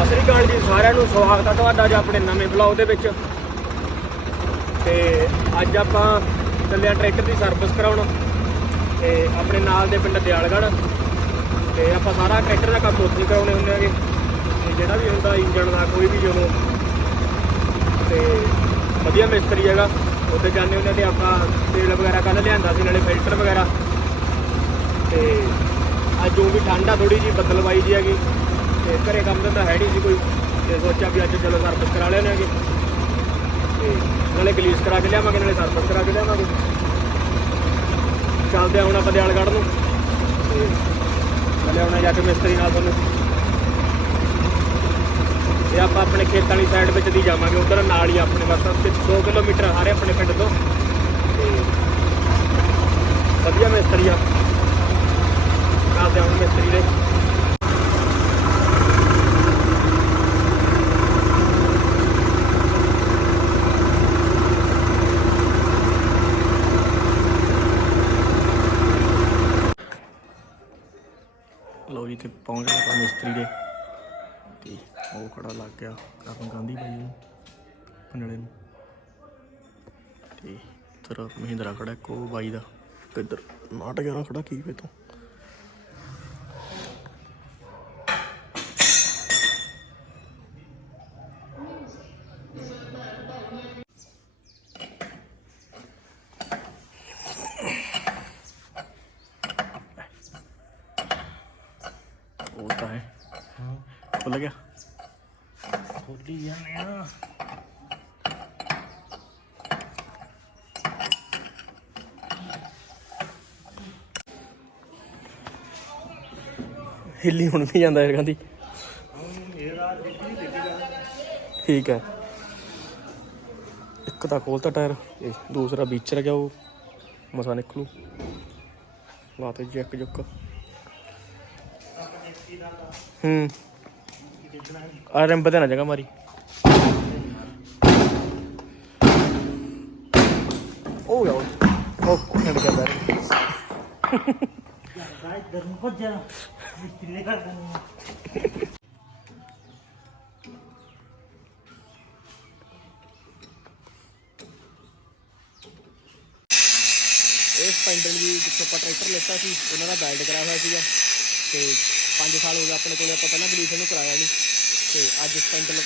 ਸਤਿ ਸ੍ਰੀ ਅਕਾਲ ਜੀ, ਸਾਰਿਆਂ ਨੂੰ ਸਵਾਗਤ ਹੈ ਤੁਹਾਡਾ ਅੱਜ ਆਪਣੇ ਨਵੇਂ ਬਲੌਗ ਦੇ ਵਿੱਚ। ਤੇ ਅੱਜ ਆਪਾਂ ਚੱਲਿਆ ਟਰੈਕਟਰ ਦੀ ਸਰਵਿਸ ਕਰਾਉਣ। ਤੇ ਆਪਣੇ ਨਾਲ ਦੇ ਪਿੰਡ ਦਿਆਲਗੜ੍ਹ। ਤੇ ਆਪਾਂ ਸਾਰਾ ਟਰੈਕਟਰ ਦਾ ਕੰਮ ਉੱਥੇ ਕਰਾਉਣੇ ਹੁੰਦੇ ਆਗੇ। ਤੇ ਜਿਹੜਾ ਵੀ ਹੁੰਦਾ ਇੰਜਣ ਦਾ, ਕੋਈ ਵੀ ਜਦੋਂ। ਤੇ ਵਧੀਆ ਮਿਸਤਰੀ ਹੈਗਾ, ਉੱਥੇ ਜਾਂਦੇ ਹੁੰਦੇ ਤੇ ਆਪਾਂ ਤੇਲ ਵਗੈਰਾ ਕੱਲ ਲਿਆਂਦਾ ਸੀ, ਨਾਲੇ ਫਿਲਟਰ ਵਗੈਰਾ। ਤੇ ਅੱਜ ਉਹ ਵੀ ਠੰਡਾ ਥੋੜੀ ਜੀ ਬੱਦਲਵਾਈ ਜੀ ਹੈਗੀ। ਤੇ ਘਰੇ ਕੰਮ ਤਾਂ ਹੈ ਨਹੀਂ ਸੀ ਕੋਈ। ਤੇ ਸੋਚਿਆ ਵੀ ਅੱਜ ਚਲੋ ਸਰਵਿਸ ਕਰਾ ਲੈਣੇ ਹੈਗੇ ਤੇ ਨਾਲੇ ਗਲੀਸ ਕਰਾ ਕੇ ਲਿਆਵਾਂਗੇ, ਨਾਲੇ ਸਰਵਿਸ ਕਰਾ ਕੇ ਲਿਆਵਾਂਗੇ। ਚੱਲਦੇ ਆ ਹੁਣ ਆਪਾਂ ਦਿਆਲਗੜ੍ਹ ਨੂੰ। ਤੇ ਨਾਲੇ ਆਉਣਾ ਜਾ ਕੇ ਮਿਸਤਰੀ ਨਾਲ ਤੁਹਾਨੂੰ ਇਹ ਆਪਾਂ ਆਪਣੇ ਖੇਤਾਂ ਵਾਲੀ ਸਾਈਡ ਵਿੱਚ ਦੀ ਜਾਵਾਂਗੇ। ਉਧਰ ਨਾਲ ਹੀ ਆਪਣੇ ਬਸ 2 ਕਿਲੋਮੀਟਰ ਹਾਰੇ ਆਪਣੇ ਪਿੰਡ ਤੋਂ। ਤੇ ਵਧੀਆ ਮਿਸਤਰੀ ਆ ਨਾਲ ਦੇ ਹੁਣ ਮਿਸਤਰੀ ਦੇ ਲੋ ਜੀ ਤੇ ਪਹੁੰਚ ਗਏ ਤੇ ਉਹ ਖੜਾ ਲੱਗ ਗਿਆ, ਕਰਨ ਗਾਂਧੀ ਬਾਈ ਨੂੰ ਪੰਨੜੇ ਨੂੰ। ਤੇ ਤੇਰਾ ਮਹਿੰਦਰਾ ਖੜਾ ਕੋ ਬਾਈ ਦਾ। ਕਿੱਧਰ ਨਾਟਕ ਯਾਰਾ ਖੜਾ ਕੀ ਵੇ ਤੂੰ ਉਹ ਤਾਂ ਹੈ ਖੁੱਲ ਗਿਆ। ਖੋਲੀ ਜਾਂਦੇ ਆ। ਹਿੱਲੀ ਹੁਣ ਵੀ ਜਾਂਦਾ ਹੈ ਕਹਿੰਦੀ ਠੀਕ ਹੈ। ਇੱਕ ਤਾਂ ਖੋਲਤਾ ਟਾਇਰ ਤੇ ਦੂਸਰਾ ਵਿੱਚ ਗਿਆ ਉਹ ਮਸਾ ਨਿਕਲੂ। ਲਾਤੇ ਜੈਕ ਜੁੱਕ। ਹੂੰ। ਆ ਰੰਬ ਤੇ ਨਾ ਜਗਾ ਮਾਰੀ। ਉਹ ਗਿਆ ਉਹ ਖੜ ਗਿਆ ਬੈਰ ਗਾਇ ਦਰਨ ਕੋ ਜਾ ਮਿਸਤਰੀ ਕਰ ਦਿੰਦੇ ਇਹ ਸਪੈਂਡਲ ਵੀ ਜਿੱਥੋਂ ਆਪਾਂ ਟਰੈਕਟਰ ਲਿੱਤਾ ਸੀ ਉਹਨਾਂ ਦਾ ਬੈਲਟ ਕਰਾਇਆ ਹੋਇਆ ਸੀਗਾ ਤੇ 5 ਸਾਲ ਹੋ ਗਏ ਆਪਣੇ ਕੋਲੇ, ਆਪਾਂ ਪਹਿਲਾਂ ਗਲੀਸ਼ਨ ਨੂੰ ਕਰਾਇਆ ਨਹੀਂ। ਤੇ ਅੱਜ ਸਪੈਂਡਲ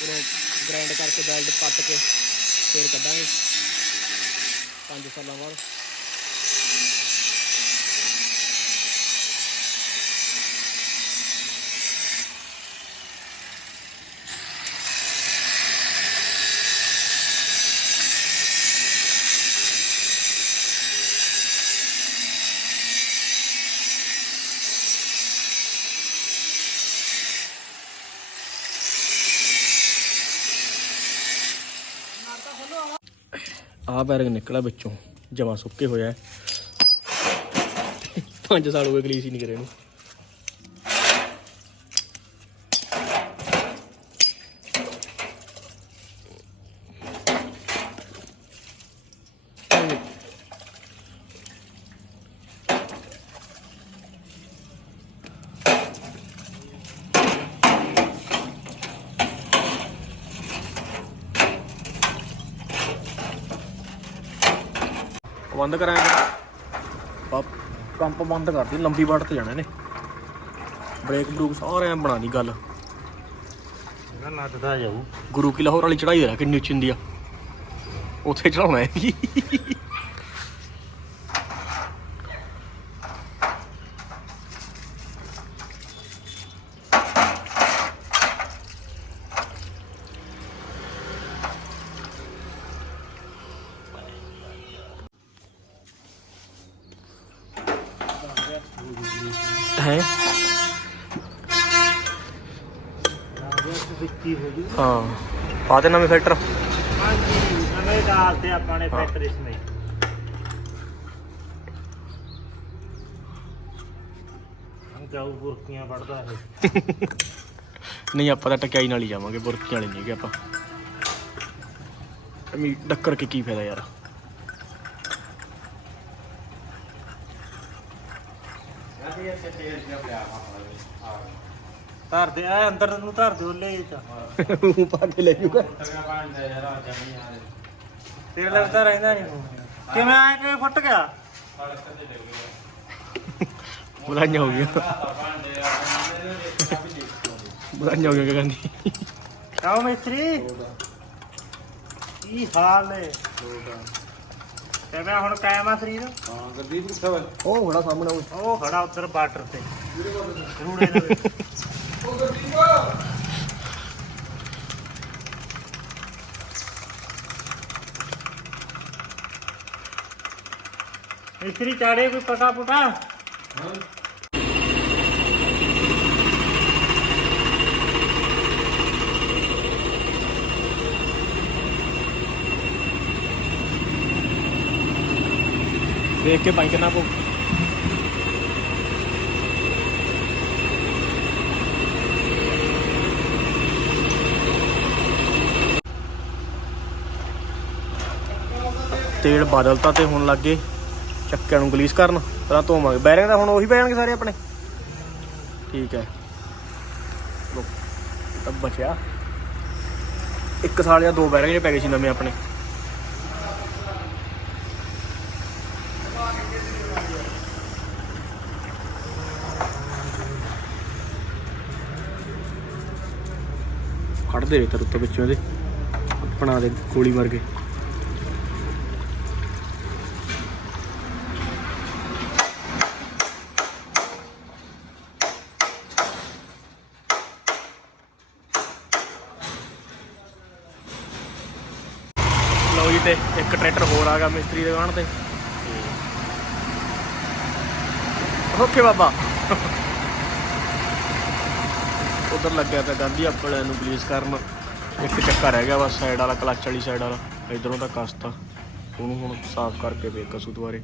ਪੂਰਾ ਗ੍ਰਾਈਂਡ ਕਰਕੇ ਬੈਲਟ ਪੱਟ ਕੇ ਫੇਰ ਕੱਢਾਂਗੇ। 5 ਸਾਲਾਂ ਬਾਅਦ। ਆਹ ਬੈਰਿੰਗ ਨਿਕਲਾ ਵਿੱਚੋਂ, ਜਮਾ ਸੁੱਕੇ ਹੋਇਆ ਹੈ। 5 ਸਾਲ ਹੋ ਗਏ ਗਲੀਸ ਹੀ ਨਹੀਂ ਕਰੇ ਇਹਨੂੰ ਬੰਦ ਕਰਾਂਗੇ। ਪਾ ਕੰਪ ਬੰਦ ਕਰਦੀ ਲੰਬੀ ਵਾਟ ਤੇ ਜਾਣਾ ਨੇ ਬ੍ਰੇਕ ਬਰੂਕ ਸਾਰੇ ਐਂ ਬਣਾ ਦੀ ਗੱਲ। ਨਾ ਜਾਊ। ਗੁਰੂ ਕੀ ਲਾਹੌਰ ਵਾਲੀ ਚੜਾਈ ਹੈ ਕਿੰਨੀ ਉੱਚੀ ਹੁੰਦੀ ਆ। ਉੱਥੇ ਚੜਾਉਣਾ ਹੈ। ਹੈ। ਹਾਂ। ਪਾ ਦੇ ਨਵੇਂ ਫਿਲਟਰ। ਹਾਂਜੀ ਨਵੇਂ ਦਾਲ ਆਪਾਂ ਨੇ ਫੈਕਟਰੀ ਇਸ ਨਹੀਂ ਜਾਊ ਬੁਰਕੀਆਂ ਵੜਦਾ ਇਹ ਨਹੀਂ ਆਪਾਂ ਤਾਂ ਟਕਿਆਈ ਨਾਲ ਹੀ ਜਾਵਾਂਗੇ, ਬੁਰਕੀਆਂ ਵਾਲੀ ਨਹੀਂ ਕਿ ਆਪਾਂ। ਅਮੀ ਡੱਕਰ ਕੇ ਕੀ ਫਾਇਦਾ ਯਾਰ। ਧਰ ਦੇ ਆ ਅੰਦਰ ਨੂੰ ਧਰ ਦਿਓ ਲੈ ਚ। ਉਹ ਪਾ ਕੇ ਲੈ ਜੂਗਾ। ਤੇਰੇ ਲਈ ਤਾਂ ਰਹਿੰਦਾ ਨਹੀਂ ਕਿਵੇਂ ਆਇਆ ਕਿ ਫੁੱਟ ਗਿਆ? ਬੁਲਾਈਆਂ ਹੋ ਗਈਆਂ। ਬੁਲਾਈਆਂ ਹੋ ਗਈਆਂ ਕਹਿੰਦੀ। ਆਓ ਮਿਸਤਰੀ। ਕੀ ਹਾਲ ਹੈ ਹੁਣ ਕਾਇਮ ਆ ਸਰੀਰ। ਉਹ ਬੜਾ ਸਾਹਮਣੇ ਉਹ। ਉਹ ਖੜਾ ਉੱਧਰ ਬਾਰਡਰ ਤੇ। ਰੂੜੇ ਦੇ ਚਾੜੇ ਕੋਈ ਪਟਾ ਪੁਟਾ ਦੇਖ ਕੇ ਪਾਈ ਕਿੰਨਾ ਪਊ ਤੇਲ ਬਦਲਤਾ ਤੇ ਹੁਣ ਲੱਗੇ ਚੱਕਿਆਂ ਨੂੰ ਗਲੀਸ ਕਰਨ, ਪਹਿਲਾਂ ਧੋਵਾਂਗੇ। ਬੈਰਿੰਗ ਦਾ ਹੁਣ ਉਹੀ ਪੈ ਜਾਣਗੇ ਸਾਰੇ ਆਪਣੇ। ਠੀਕ ਹੈ। ਲੋ ਤਾਂ ਬਚਿਆ। ਇੱਕ ਸਾਲ ਜਾਂ ਦੋ ਬੈਰਿੰਗ ਜਿਹੜੇ ਪੈ ਗਏ ਸੀ ਨਵੇਂ ਆਪਣੇ। ਕੱਢਦੇ ਤਰ ਉੱਤੇ ਵਿੱਚੋਂ ਇਹਦੇ। ਬਣਾ ਦੇ ਗੋਲੀ ਮਾਰ ਕੇ। ਲਓ ਜੀ ਤੇ ਇੱਕ ਟਰੈਕਟਰ ਹੋਰ ਆ ਗਿਆ ਮਿਸਤਰੀ ਦੁਕਾਨ ਤੇ। ਓਕੇ ਬਾਬਾ। ਉਧਰ ਲੱਗਿਆ ਤਾਂ ਗਾਂਧੀ ਆਪਣੇ ਨੂੰ ਪਲੀਜ਼ ਕਰਨ। ਇੱਕ ਚੱਕਰ ਰਹਿ ਗਿਆ ਬਸ ਸਾਈਡ ਵਾਲਾ ਕਲਚ ਵਾਲੀ ਸਾਈਡ ਵਾਲਾ। ਇਧਰੋਂ ਤਾਂ ਕਸਤਾ। ਉਹਨੂੰ ਹੁਣ ਸਾਫ਼ ਕਰਕੇ ਵੇਖ ਕਸੂ ਦੁਆਰੇ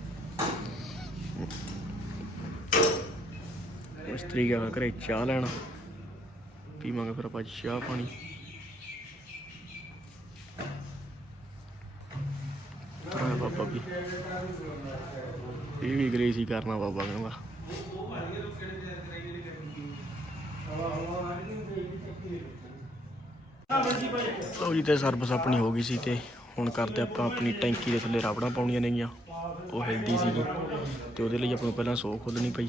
ਮਿਸਤਰੀ ਗਿਆ ਘਰੇ ਚਾਹ ਲੈਣ। ਪੀਵਾਂਗੇ ਫਿਰ ਆਪਾਂ ਚਾਹ ਪਾਣੀ। ਬਾਬਾ ਵੀ ਇਹ ਵੀ ਗਰੇਸ ਹੀ ਕਰਨਾ ਬਾਬਾ ਕਹਿੰਦਾ। ਲਓ ਜੀ ਤੇ ਸਰਵਿਸ ਆਪਣੀ ਹੋ ਗਈ ਸੀ ਤੇ ਹੁਣ ਕਰਦੇ ਆਪਾਂ ਆਪਣੀ ਟੈਂਕੀ ਦੇ ਥੱਲੇ ਰਾਬੜਾਂ ਪਾਉਣੀਆਂ ਨੇਗੀਆਂ। ਉਹ ਹੈਲਦੀ ਸੀਗੀ ਤੇ ਉਹਦੇ ਲਈ ਆਪਾਂ ਨੂੰ ਪਹਿਲਾਂ ਸੋ ਖੋਲਣੀ ਪਈ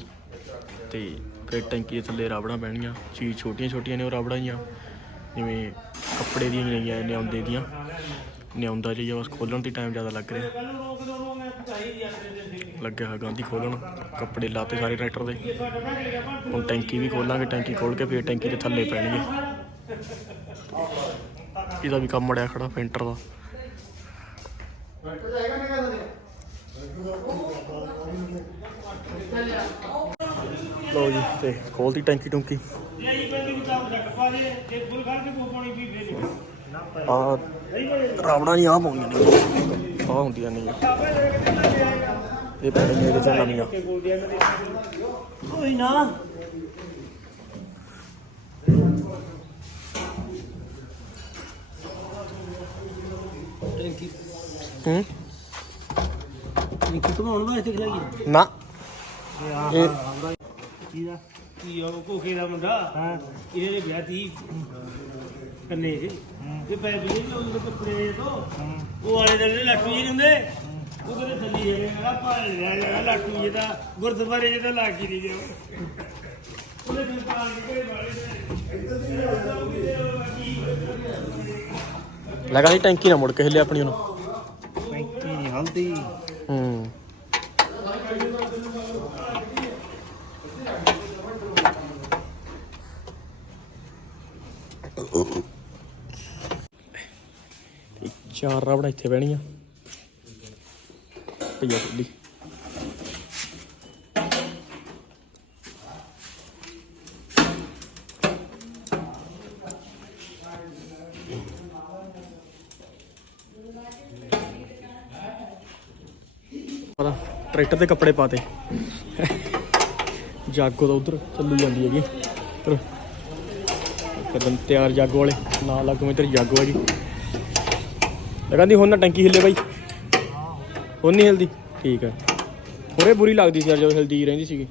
ਤੇ ਫਿਰ ਟੈਂਕੀ ਦੇ ਥੱਲੇ ਰਾਬੜਾਂ ਪੈਣੀਆਂ। ਚੀਜ਼ ਛੋਟੀਆਂ ਛੋਟੀਆਂ ਨੇ ਉਹ ਰਾਬੜਾਂ ਜੀਆਂ ਜਿਵੇਂ ਕੱਪੜੇ ਦੀਆਂ ਹੀ ਨੇਗੀਆਂ, ਨਿਆਉਂਦੇ ਦੀਆਂ। ਨਿਆਉਂਦਾ ਜੀ ਬਸ ਖੋਲਣ ਤੇ ਟਾਈਮ ਜ਼ਿਆਦਾ ਲੱਗ ਰਿਹਾ। ਲੱਗਿਆ ਹੋਇਆ ਗਾਂਧੀ ਖੋਲਣ ਕੱਪੜੇ ਲਾਤੇ ਸਾਰੇ ਟਰੈਕਟਰ ਦੇ। ਹੁਣ ਟੈਂਕੀ ਵੀ ਖੋਲਾਂਗੇ, ਟੈਂਕੀ ਖੋਲ ਕੇ ਫਿਰ ਟੈਂਕੀ ਦੇ ਥੱਲੇ ਪੈਣਗੇ। ਇਹਦਾ ਵੀ ਕੰਮ ਅੜਿਆ ਖੜਾ ਫੈਂਟਰ ਦਾ। ਲਓ ਜੀ, ਤੇ ਖੋਲਤੀ ਟੈਂਕੀ ਟੁੰਕੀ। ਆ ਰਾਵਣਾ ਨਹੀਂ ਆ ਪਾਉਂਦੀਆਂ ਨੇ। ਆ ਹੁੰਦੀਆਂ ਨਹੀਂ ਇਹ ਪੈਣੀਆਂ ਇਹਦੇ ਚ ਨਵੀਆਂ ਕੋਈ ਨਾ। ਹੂੰ? ਇਹ ਘਮਾਉਣ ਵਾਸਤੇ ਖਲਾਈ ਨਾ। ਇਹ ਕੀ ਦਾ ਕੀ ਉਹ ਕੋਕੇ ਦਾ ਮੁੰਡਾ। ਹਾਂ। ਇਹਦੇ ਦੇ ਵਿਆਹ ਤੀ ਕੰਨੇ ਤੇ ਪੈ ਵੀ ਉਹ ਉਹਦੇ ਕੱਪੜੇ ਤੋਂ। ਉਹ ਵਾਲੇ ਦੇ ਲੱਟੂ ਜੀ ਹੁੰਦੇ ਉਹ ਕਹਿੰਦੇ ਥੱਲੀ ਜਿਹੜਾ ਲੱਟੂ ਜੀ ਦਾ ਗੁਰਦੁਆਰੇ ਜਿਹਦਾ ਲੱਗ ਹੀ ਨਹੀਂ ਗਿਆ ਉਹਨੇ ਫਿਰ ਪਾਲ ਕੇ ਘਰੇ ਵਾਲੇ ਲਗਾ ਸੀ ਟੈਂਕੀ ਨਾ ਮੁੜ ਕੇ ਹਿੱਲੇ ਆਪਣੀ ਉਹਨੂੰ। ਪੈਂਤੀ ਨਹੀਂ ਹਲਦੀ। ਹੂੰ। ਚਾਰ ਰਾਵੜਾ ਇੱਥੇ ਬਹਿਣੀਆਂ। ਪਈਆ ਖੁੱਲੀ ਪਤਾ, ਟਰੈਕਟਰ ਦੇ ਕੱਪੜੇ ਪਾਤੇ। ਜਾਗੋ ਤਾਂ ਉਧਰ ਚੱਲੀ ਜਾਂਦੀ ਹੈਗੀ। ਪਰ ਕਦਮ ਤਿਆਰ ਜਾਗੋ ਵਾਲੇ। ਨਾਲ ਲੱਗੋ ਇੱਧਰ ਜਾਗੋ ਆ ਜੀ ਲਗਾਂਦੀ ਹੁਣ ਨਾ ਟੈਂਕੀ ਹਿੱਲੇ ਬਾਈ। ਹੁਣ ਨਹੀਂ ਹਿਲਦੀ ਠੀਕ ਹੈ। ਹੋਰੇ ਬੁਰੀ ਲੱਗਦੀ ਸੀ ਯਾਰ ਜਦੋਂ ਹਿਲਦੀ ਰਹਿੰਦੀ ਸੀਗੀ।